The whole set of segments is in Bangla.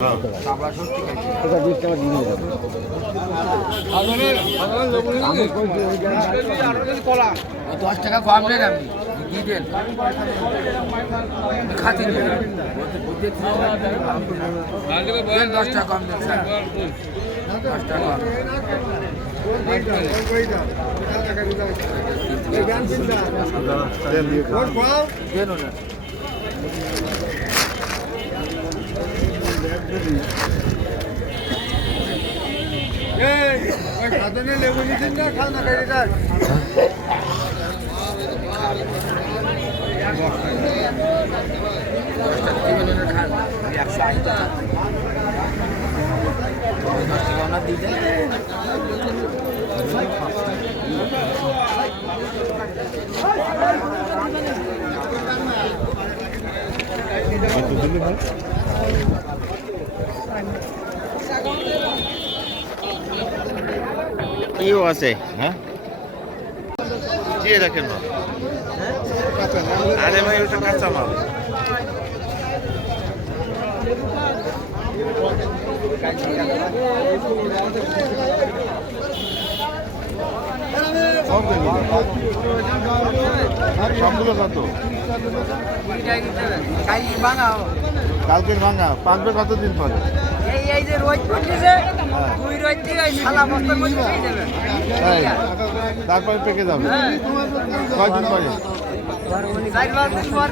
এটা 20 টাকা দিয়ে দেবো। 10 টাকা কম নেন আপনি দিয়ে দেন খাতে দেন 10 টাকা কম দেন স্যার 10 টাকা কম দেন না খাদনে লেবু নিছেন না খাল না খাইতে যান ইও আছে হ্যাঁ দিয়ে রাখেন না আরে ভাই ওটা কাঁচা মাল সবগুলো কত কালকের ভাঙা পাকবে কতদিন পরে এই যে রোজ পড়তেছে দুই রোজ থেকে শালা বস্তার মধ্যে পেয়ে যাবে তারপরে পেকে যাবে কয়দিন পরে 4-5 দিন পর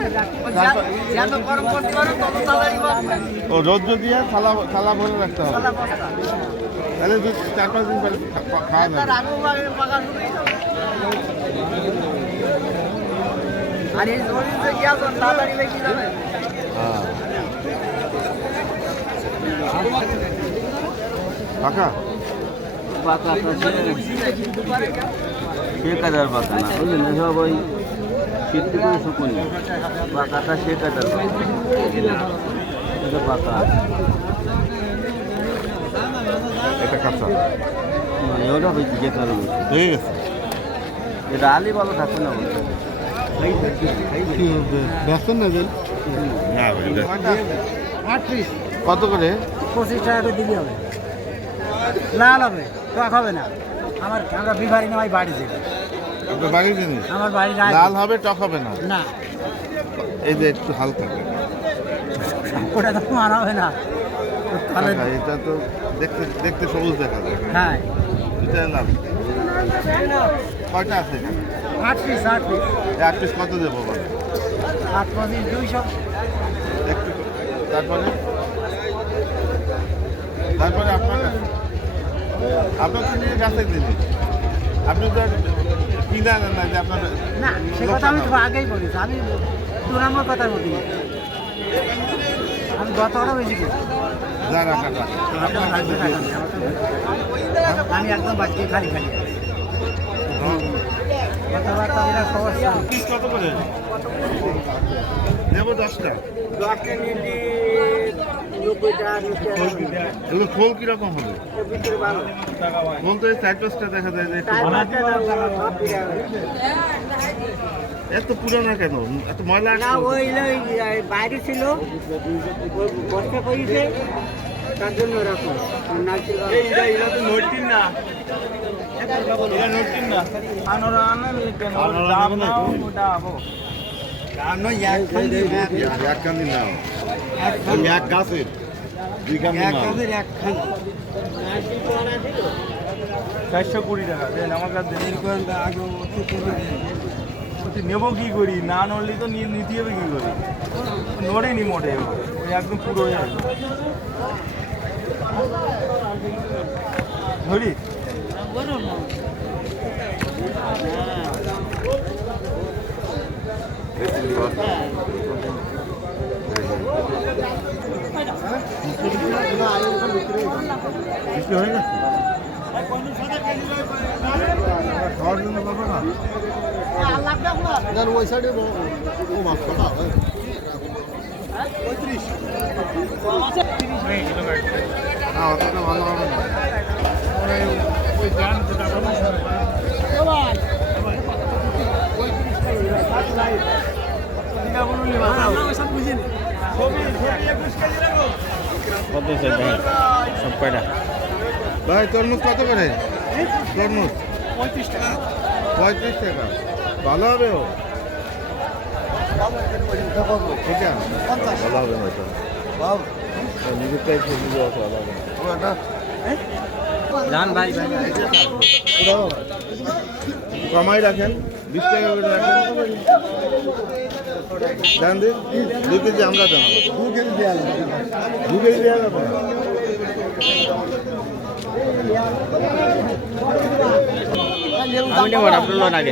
যত গরম করতে পারো তত তাড়াতাড়ি ও রৌদ্র দিয়ে থালা ভরে রাখতে হবে শালা বস্তা তাহলে 4-5 দিন পরে খাওয়া তার যাবে আগু পাকা শুরু হয়ে যাবে আর এই জমিতে গিয়া তো তাড়াতাড়ি বেশি যাবে হ্যাঁ কাকা পাতা আছে 1000 পাতা না বুঝলেন না সব ওই সিদ্ধ করে শুকুনি পাতাটা 1000 পাতা এটা পাতা এটা কাঁচা মানে ওটা বেশি যে কারণে হয়ে গেছে এটা আলি ভালো থাকবে না ব্যস্ত না দেন না এটা 38 কত করে 25 টাকা করে দিলে হবে লাল হবে টক হবে না আমরা বিভারি নেওয়াই বাড়ি দেবে আপনার বাড়ির জিনিস আমার বাড়ি লাল হবে টক হবে না না এই যে একটু হালকা ওটা তো মানা হবে না তাহলে কাকা, এটা তো দেখতে দেখতে সবুজ দেখা যায় হ্যাঁ এটা লাল কয়টা আছে এখানে 38 এই 8 পিস কত দেবো বলো 200 একটু তারপরে তারপরে আপনার কাছে আপনার তো নিয়ে গাছে দিলি আপনি তো আর কিনে আনেন না যে আপনার না সে কথা আমি তো আগেই বলেছি আমি 2 নম্বর কথার মধ্যে আমি 10 টাকা বেশি কিনি যা রাখা আমি একদম বাকি খালি খালি কথাবার্তা বিরাট সমস্যা পিস কত করে নেবো 10টা এগুলো খোল কিরকম হবে খোল তো এই 4-5টা দেখা যায় যে একটু এত পুরোনো কেন এত ময়লা না ওই বাইরে ছিল বর্ষা করেছে তার জন্য ওরকম একখানি নাও এক গাছের 2 খানি নাও 420 টাকা দেন আমার কাছে নেবো কি করি না নড়লে তো নিতে হবে কি করি নড়েনি মোটে ওই একদম পুরো হয়ে যাবে ধরি বৃষ্টি হয়ে গেছে খাওয়ার জন্য পাবো না ওই সাইডে ও মাছ কাটা হয় না অতটা ভালো হবে না ছবি 21 কেজি রাখো কত চাই দেখেন সব কয়টা ভাই তরমুজ কত করে তরমুজ 35 টাকা ভালো হবে ও এটা ভালো হবে না এটা নিজের টাইপ সবজি দেওয়া ভালো হবে জান ভাই কমাই রাখেন 20 টাকা করে রাখেন দেন দিন 2 কেজি আমরা দেন 2 কেজি দেওয়া যাবে আমি নেব আপনার লোন আগে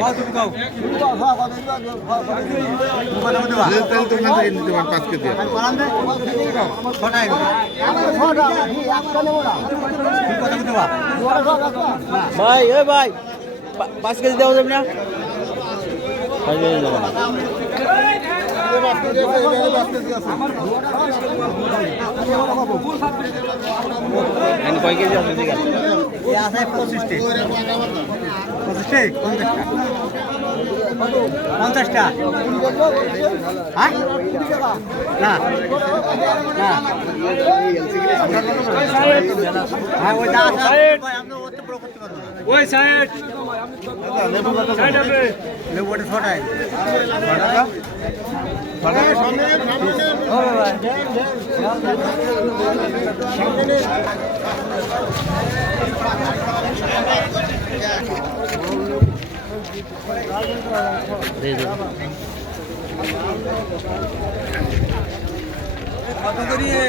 তেল তো এখান থেকে নিতে পারেন 5 কেজি ভাই এ ভাই 5 কেজি দেওয়া যাবে না 5 কেজি দেবো না কয় কেজি আছে ঠিক আছে 50টা হ্যাঁ না না হ্যাঁ ওই দাঁত আমরা ওতে পুরো করতে পারবো না ওই সাইড সাইড হবে লেবুটা ছটায় কত করিয়ে